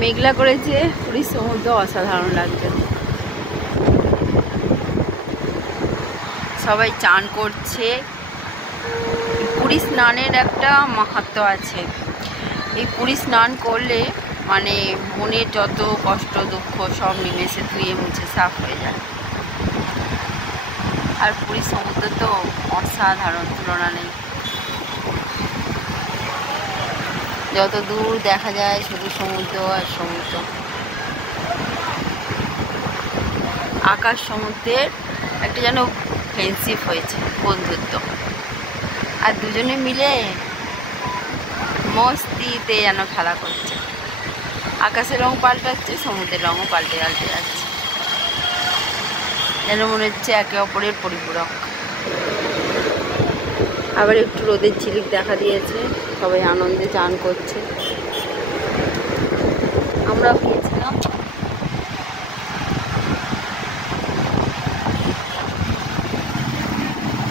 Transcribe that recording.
মেঘলা করেছে, পুরীর সমুদ্র অসাধারণ লাগছে। সবাই চান করছে। পুরী স্নানের একটা মাহাত্ম্য আছে। এই পুরী স্নান করলে মানে মনের যত কষ্ট দুঃখ সব নিমেষে ধুয়ে মুছে সাফ হয়ে যায়। আর পুরীর সমুদ্র তো অসাধারণ, তুলনা নেই। যত দূর দেখা যায় শুধু সমুদ্র আর সমুদ্র। আকাশ সমুদ্রের একটা যেন ফ্রেন্ডশিপ হয়েছে, বন্ধুত্ব। আর দুজনে মিলে মস্তিতে যেন খেলা করছে। আকাশের রং পাল্টাচ্ছে, সমুদ্রের রঙও পাল্টে পাল্টে যাচ্ছে, যেন মনে হচ্ছে একে অপরের পরিপূরক। আবার একটু রোদের ঝিলিক দেখা দিয়েছে, সবাই আনন্দে চান করছে। আমরাও গিয়েছিলাম।